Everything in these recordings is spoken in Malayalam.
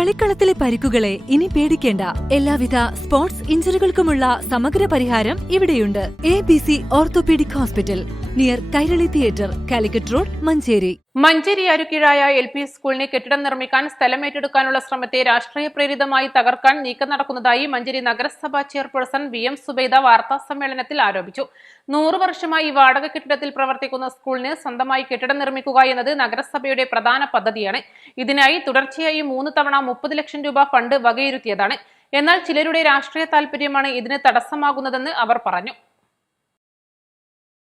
കളിക്കളത്തിലെ പരിക്കുകളെ ഇനി പേടിക്കേണ്ട. എല്ലാവിധ സ്പോർട്സ് ഇഞ്ചുറികൾക്കുമുള്ള സമഗ്ര പരിഹാരം ഇവിടെയുണ്ട്. ABC orthopaedic hospital, near Kairali theatre, Calicut road, Manjeri. Manjeri Arukizhaya LP സ്കൂളിന് കെട്ടിടം നിർമ്മിക്കാൻ സ്ഥലം ഏറ്റെടുക്കാനുള്ള ശ്രമത്തെ രാഷ്ട്രീയ പ്രേരിതമായി തകർക്കാൻ നീക്കം നടക്കുന്നതായി മഞ്ചേരി നഗരസഭാ ചെയർപേഴ്സൺ VM സുബൈദ വാർത്താസമ്മേളനത്തിൽ ആരോപിച്ചു. 100 വർഷമായി വാടക കെട്ടിടത്തിൽ പ്രവർത്തിക്കുന്ന സ്കൂളിന് സ്വന്തമായി കെട്ടിടം നിർമ്മിക്കുക എന്നത് നഗരസഭയുടെ പ്രധാന പദ്ധതിയാണ്. ഇതിനായി തുടർച്ചയായി 3 തവണ 30 ലക്ഷം രൂപ ഫണ്ട് വകയിരുത്തിയതാണ്. എന്നാൽ ചിലരുടെ രാഷ്ട്രീയ താൽപര്യമാണ് ഇതിന് തടസ്സമാകുന്നതെന്ന് അവർ പറഞ്ഞു.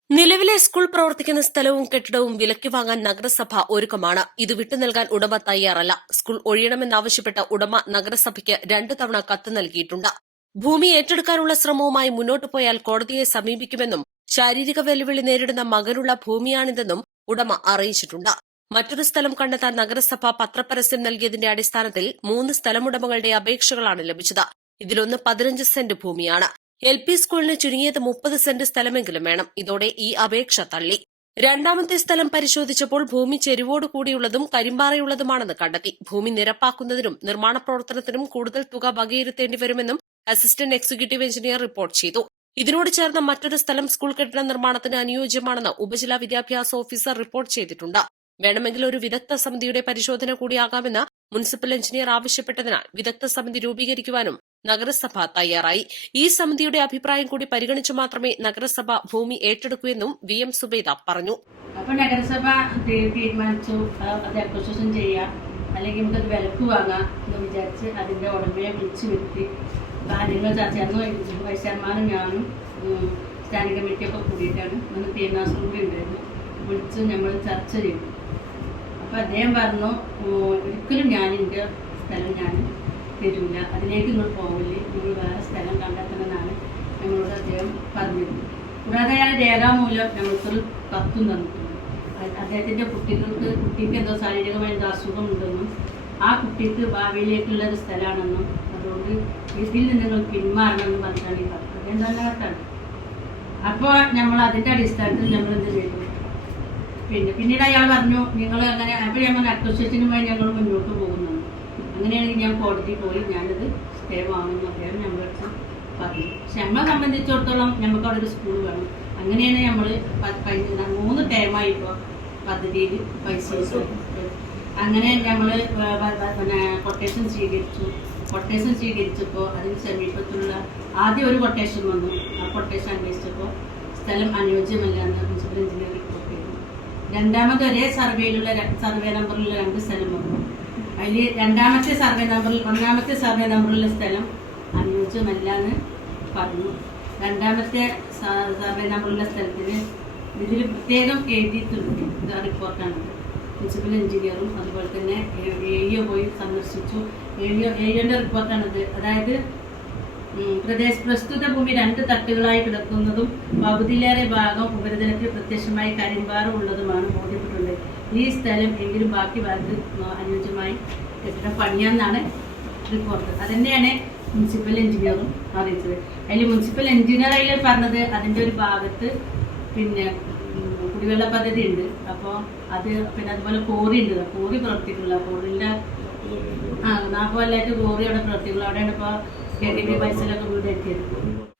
നിലവിലെ സ്കൂൾ പ്രവർത്തിക്കുന്ന സ്ഥലവും കെട്ടിടവും വിലയ്ക്ക് വാങ്ങാൻ നഗരസഭ ഒരുക്കമാണ്. ഇത് വിട്ടു നൽകാൻ ഉടമ തയ്യാറല്ല. സ്കൂൾ ഒഴിയണമെന്നാവശ്യപ്പെട്ട ഉടമ നഗരസഭയ്ക്ക് 2 തവണ കത്ത് നൽകിയിട്ടുണ്ട്. ഭൂമി ഏറ്റെടുക്കാനുള്ള ശ്രമവുമായി മുന്നോട്ടു പോയാൽ കോടതിയെ സമീപിക്കുമെന്നും ശാരീരിക വെല്ലുവിളി നേരിടുന്ന മകനുള്ള ഭൂമിയാണിതെന്നും ഉടമ അറിയിച്ചിട്ടുണ്ട്. മറ്റൊരു സ്ഥലം കണ്ടെത്താൻ നഗരസഭ പത്രപരസ്യം നൽകിയതിന്റെ അടിസ്ഥാനത്തിൽ 3 സ്ഥലമുടമകളുടെ അപേക്ഷകളാണ് ലഭിച്ചത്. ഇതിലൊന്ന് 15 സെന്റ് ഭൂമിയാണ്. LP സ്കൂളിന് ചുരുങ്ങിയത് 30 സെന്റ് സ്ഥലമെങ്കിലും വേണം. ഇതോടെ ഈ അപേക്ഷ തള്ളി. രണ്ടാമത്തെ സ്ഥലം പരിശോധിച്ചപ്പോൾ ഭൂമി ചെരുവോട് കൂടിയുള്ളതും കരിമ്പാറയുള്ളതുമാണെന്ന് കണ്ടെത്തി. ഭൂമി നിരപ്പാക്കുന്നതിനും നിർമ്മാണ പ്രവർത്തനത്തിനും കൂടുതൽ തുക വകയിരുത്തേണ്ടി വരുമെന്നും അസിസ്റ്റന്റ് എക്സിക്യൂട്ടീവ് എഞ്ചിനീയർ റിപ്പോർട്ട് ചെയ്തു. ഇതിനോട് ചേർന്ന മറ്റൊരു സ്ഥലം സ്കൂൾ കെട്ടിട നിർമ്മാണത്തിന് അനുയോജ്യമാണെന്ന് ഉപജില്ലാ വിദ്യാഭ്യാസ ഓഫീസർ റിപ്പോർട്ട് ചെയ്തിട്ടുണ്ട്. വേണമെങ്കിൽ ഒരു വിദഗ്ധ സമിതിയുടെ പരിശോധന കൂടിയാകാമെന്ന് മുനിസിപ്പൽ എഞ്ചിനീയർ ആവശ്യപ്പെട്ടതിനാൽ വിദഗ്ധ സമിതി രൂപീകരിക്കുവാനും നഗരസഭ തയ്യാറായി. ഈ സമിതിയുടെ അഭിപ്രായം കൂടി പരിഗണിച്ചു മാത്രമേ നഗരസഭ ഭൂമി ഏറ്റെടുക്കൂ എന്നും VM സുബൈദ പറഞ്ഞു. അപ്പോൾ നഗരസഭ തീരുമാനിച്ചു അത് അക്വസിഷൻ ചെയ്യാം, അല്ലെങ്കിൽ നമുക്കത് വിലക്ക് വാങ്ങാം എന്ന് വിചാരിച്ച് അതിന്റെ ഉടമയെ വിളിച്ചു വരുത്തി കാര്യങ്ങൾ ചർച്ച ചെയ്യുന്നു. വൈസ് ചെയർമാനും ഞാനും സ്റ്റാൻഡിംഗ് കമ്മിറ്റിയൊക്കെ കൂടിയിട്ടാണ് ഒന്ന് തീരുമാനം കൂടി ഉണ്ടായിരുന്നു. വിളിച്ച് നമ്മൾ ചർച്ച ചെയ്തു. അപ്പോൾ അദ്ദേഹം പറഞ്ഞു, ഒരിക്കലും ഞാൻ എൻ്റെ സ്ഥലം ഞാൻ തരില്ല, അതിലേക്ക് നിങ്ങൾ പോകില്ലേ, നിങ്ങൾ വേറെ സ്ഥലം കണ്ടെത്തണമെന്നാണ് ഞങ്ങളോട് അദ്ദേഹം പറഞ്ഞത്. കൂടാതെ അയാൾ രേഖാമൂലം ഞങ്ങൾക്കൊരു കത്തും തന്നിട്ടുണ്ട്. അദ്ദേഹത്തിൻ്റെ കുട്ടിക്ക് എന്തോ ശാരീരികമായ എന്തോ അസുഖമുണ്ടെന്നും ആ കുട്ടിക്ക് ഭാവിയിലേക്കുള്ളൊരു സ്ഥലമാണെന്നും അതുകൊണ്ട് ഇതിൽ നിന്ന് നിങ്ങൾ പിന്മാറണമെന്ന് പറഞ്ഞാണ് ഈ കത്ത്. അദ്ദേഹം നല്ല കത്താണ്. അപ്പോൾ നമ്മൾ അതിൻ്റെ അടിസ്ഥാനത്തിൽ നമ്മൾ എന്ത് ചെയ്തു, പിന്നീട് അയാൾ പറഞ്ഞു നിങ്ങൾ അങ്ങനെ. അപ്പോൾ ഞങ്ങൾ അക്വസിഷനുമായി ഞങ്ങൾ മുന്നോട്ട് പോകുന്നു. അങ്ങനെയാണെങ്കിൽ ഞാൻ കോടതി പോയി ഞാനത് സ്റ്റേ വാങ്ങുമെന്ന് അദ്ദേഹം ഞങ്ങൾക്ക് പറഞ്ഞു. പക്ഷെ നമ്മളെ സംബന്ധിച്ചിടത്തോളം നമുക്ക് അവിടെ ഒരു സ്കൂൾ വേണം. അങ്ങനെയാണ് നമ്മൾ 3 ടൈമായി ഇപ്പോൾ പദ്ധതിയിൽ പൈസ. അങ്ങനെ നമ്മൾ കൊട്ടേഷൻ സ്വീകരിച്ചു. കൊട്ടേഷൻ സ്വീകരിച്ചപ്പോൾ അതിന് സമീപത്തുള്ള ആദ്യം ഒരു കൊട്ടേഷൻ വന്നു. ആ കൊട്ടേഷൻ അന്വേഷിച്ചപ്പോൾ സ്ഥലം അനുയോജ്യമല്ല എന്ന് മുനിസിപ്പൽ എഞ്ചിനീയർ റിപ്പോർട്ട് ചെയ്തു. രണ്ടാമത് ഒരേ സർവേ നമ്പറിലുള്ള 2 സ്ഥലം വന്നു. അതിൽ ഒന്നാമത്തെ സർവേ നമ്പറിലുള്ള സ്ഥലം അനുയോജ്യമല്ല എന്ന് പറഞ്ഞു. രണ്ടാമത്തെ സർവേ നമ്പറിലുള്ള സ്ഥലത്തിന് ഇതിൽ പ്രത്യേകം എഴുതിയിട്ടുണ്ട്. റിപ്പോർട്ടാണ്. മുനിസിപ്പൽ എഞ്ചിനീയറും അതുപോലെ തന്നെ AEO പോയി സന്ദർശിച്ചു. AEOന്റെ റിപ്പോർട്ടാണിത്. അതായത് പ്രസ്തുത ഭൂമി 2 തട്ടുകളായി കിടക്കുന്നതും പകുതിയിലേറെ ഭാഗം ഉപരിതലത്തിൽ പ്രത്യക്ഷമായി കരിമ്പാറ ഉള്ളതുമാണ് ബോധ്യപ്പെട്ടുള്ളത്. ഈ സ്ഥലം എങ്കിലും ബാക്കി ഭാഗത്ത് അനുയോജ്യമായി കെട്ടിടം പണിയാന്നാണ് റിപ്പോർട്ട്. അതുതന്നെയാണ് മുനിസിപ്പൽ എഞ്ചിനീയറും അറിയിച്ചത്. അതിൽ മുനിസിപ്പൽ എഞ്ചിനീയർ അതിൽ പറഞ്ഞത് അതിൻ്റെ ഒരു ഭാഗത്ത് പിന്നെ കുടിവെള്ള പദ്ധതി ഉണ്ട്. അപ്പോൾ അത് പിന്നെ അതുപോലെ കോറി ഉണ്ട്. കോറി പ്രവർത്തിക്കില്ല. കോറിൻ്റെ 40 കൊല്ലമായിട്ട് കോറി അവിടെ പ്രവർത്തിക്കില്ല. അവിടെയാണ് ഇപ്പോൾ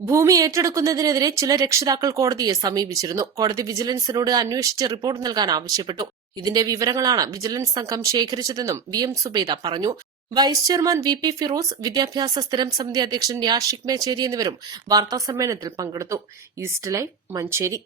ഭൂമി ഏറ്റെടുക്കുന്നതിനെതിരെ ചില രക്ഷിതാക്കൾ കോടതിയെ സമീപിച്ചിരുന്നു. കോടതി വിജിലൻസിനോട് അന്വേഷിച്ച് റിപ്പോർട്ട് നൽകാൻ ആവശ്യപ്പെട്ടു. ഇതിന്റെ വിവരങ്ങളാണ് വിജിലൻസ് സംഘം ശേഖരിച്ചതെന്നും VM സുബൈദ പറഞ്ഞു. വൈസ് ചെയർമാൻ VP ഫിറോസ്, വിദ്യാഭ്യാസ സ്ഥിരം സമിതി അധ്യക്ഷൻ യാഷിക് മേച്ചേരി എന്നിവരും വാർത്താസമ്മേളനത്തിൽ പങ്കെടുത്തു. East live, Manjeri.